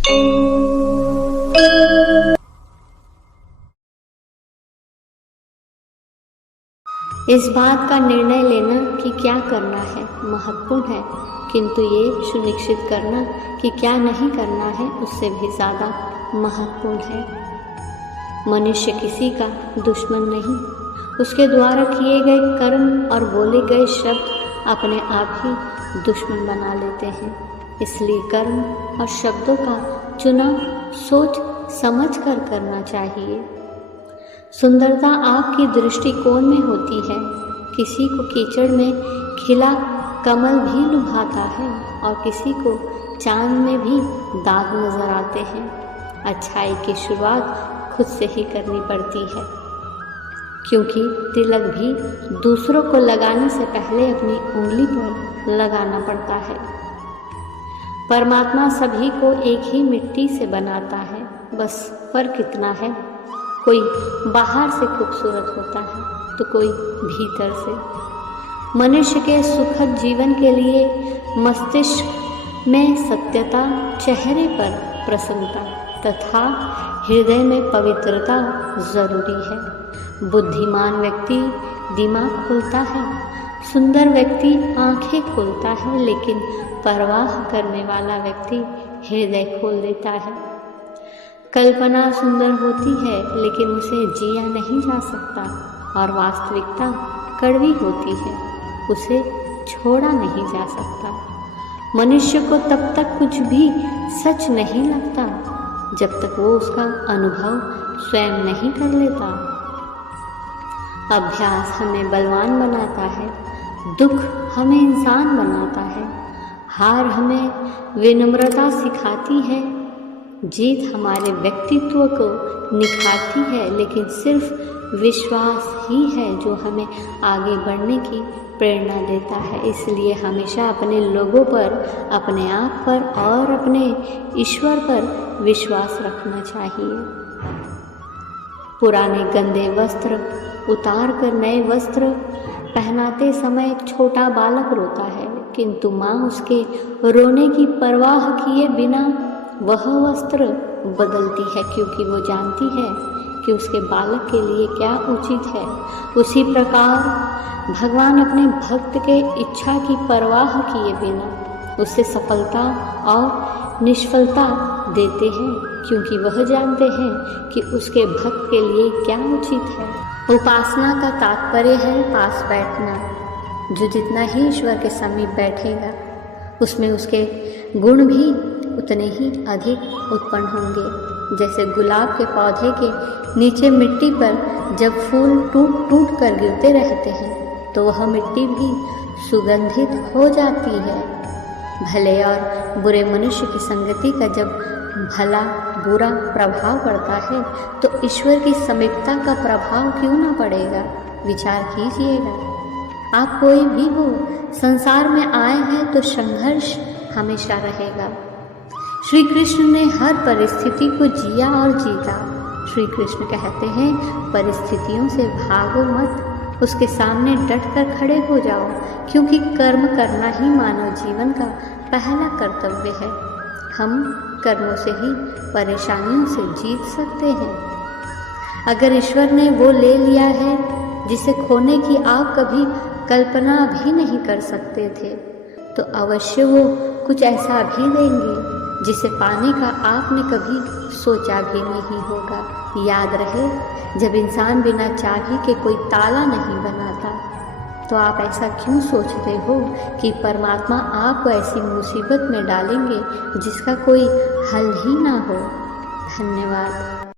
इस बात का निर्णय लेना कि क्या करना है महत्वपूर्ण है, किंतु ये सुनिश्चित करना कि क्या नहीं करना है उससे भी ज़्यादा महत्वपूर्ण है। मनुष्य किसी का दुश्मन नहीं, उसके द्वारा किए गए कर्म और बोले गए शब्द अपने आप ही दुश्मन बना लेते हैं। इसलिए कर्म और शब्दों का चुनाव सोच समझ कर करना चाहिए। सुंदरता आपकी दृष्टिकोण में होती है। किसी को कीचड़ में खिला कमल भी लुभाता है और किसी को चांद में भी दाग नजर आते हैं। अच्छाई की शुरुआत खुद से ही करनी पड़ती है, क्योंकि तिलक भी दूसरों को लगाने से पहले अपनी उंगली पर लगाना पड़ता है। परमात्मा सभी को एक ही मिट्टी से बनाता है, बस फर्क इतना है, कोई बाहर से खूबसूरत होता है तो कोई भीतर से। मनुष्य के सुखद जीवन के लिए मस्तिष्क में सत्यता, चेहरे पर प्रसन्नता तथा हृदय में पवित्रता जरूरी है। बुद्धिमान व्यक्ति दिमाग खोलता है, सुंदर व्यक्ति आंखें खोलता है, लेकिन परवाह करने वाला व्यक्ति हृदय खोल देता है। कल्पना सुंदर होती है, लेकिन उसे जिया नहीं जा सकता, और वास्तविकता कड़वी होती है, उसे छोड़ा नहीं जा सकता। मनुष्य को तब तक कुछ भी सच नहीं लगता जब तक वो उसका अनुभव स्वयं नहीं कर लेता। अभ्यास हमें बलवान बनाता है, दुख हमें इंसान बनाता है, हार हमें विनम्रता सिखाती है, जीत हमारे व्यक्तित्व को निखारती है, लेकिन सिर्फ विश्वास ही है जो हमें आगे बढ़ने की प्रेरणा देता है। इसलिए हमेशा अपने लोगों पर, अपने आप पर और अपने ईश्वर पर विश्वास रखना चाहिए। पुराने गंदे वस्त्र उतार कर नए वस्त्र पहनाते समय एक छोटा बालक रोता है, किंतु माँ उसके रोने की परवाह किए बिना वह वस्त्र बदलती है, क्योंकि वो जानती है कि उसके बालक के लिए क्या उचित है। उसी प्रकार भगवान अपने भक्त के इच्छा की परवाह किए बिना उसे सफलता और निष्फलता देते हैं, क्योंकि वह जानते हैं कि उसके भक्त के लिए क्या उचित है। उपासना का तात्पर्य है पास बैठना। जो जितना ही ईश्वर के समीप बैठेगा, उसमें उसके गुण भी उतने ही अधिक उत्पन्न होंगे। जैसे गुलाब के पौधे के नीचे मिट्टी पर जब फूल टूट टूट कर गिरते रहते हैं, तो वह मिट्टी भी सुगंधित हो जाती है। भले और बुरे मनुष्य की संगति का जब भला बुरा प्रभाव पड़ता है, तो ईश्वर की समीपता का प्रभाव क्यों ना पड़ेगा। विचार कीजिएगा, आप कोई भी हो, संसार में आए हैं तो संघर्ष हमेशा रहेगा। श्री कृष्ण ने हर परिस्थिति को जिया और जीता। श्री कृष्ण कहते हैं, परिस्थितियों से भागो मत, उसके सामने डट कर खड़े हो जाओ, क्योंकि कर्म करना ही मानव जीवन का पहला कर्तव्य है। हम कर्मों से ही परेशानियों से जीत सकते हैं। अगर ईश्वर ने वो ले लिया है जिसे खोने की आप कभी कल्पना भी नहीं कर सकते थे, तो अवश्य वो कुछ ऐसा भी देंगे जिसे पाने का आपने कभी सोचा भी नहीं होगा। याद रहे, जब इंसान बिना चाबी के कोई ताला नहीं बनाता, तो आप ऐसा क्यों सोचते हो कि परमात्मा आपको ऐसी मुसीबत में डालेंगे जिसका कोई हल ही ना हो। धन्यवाद।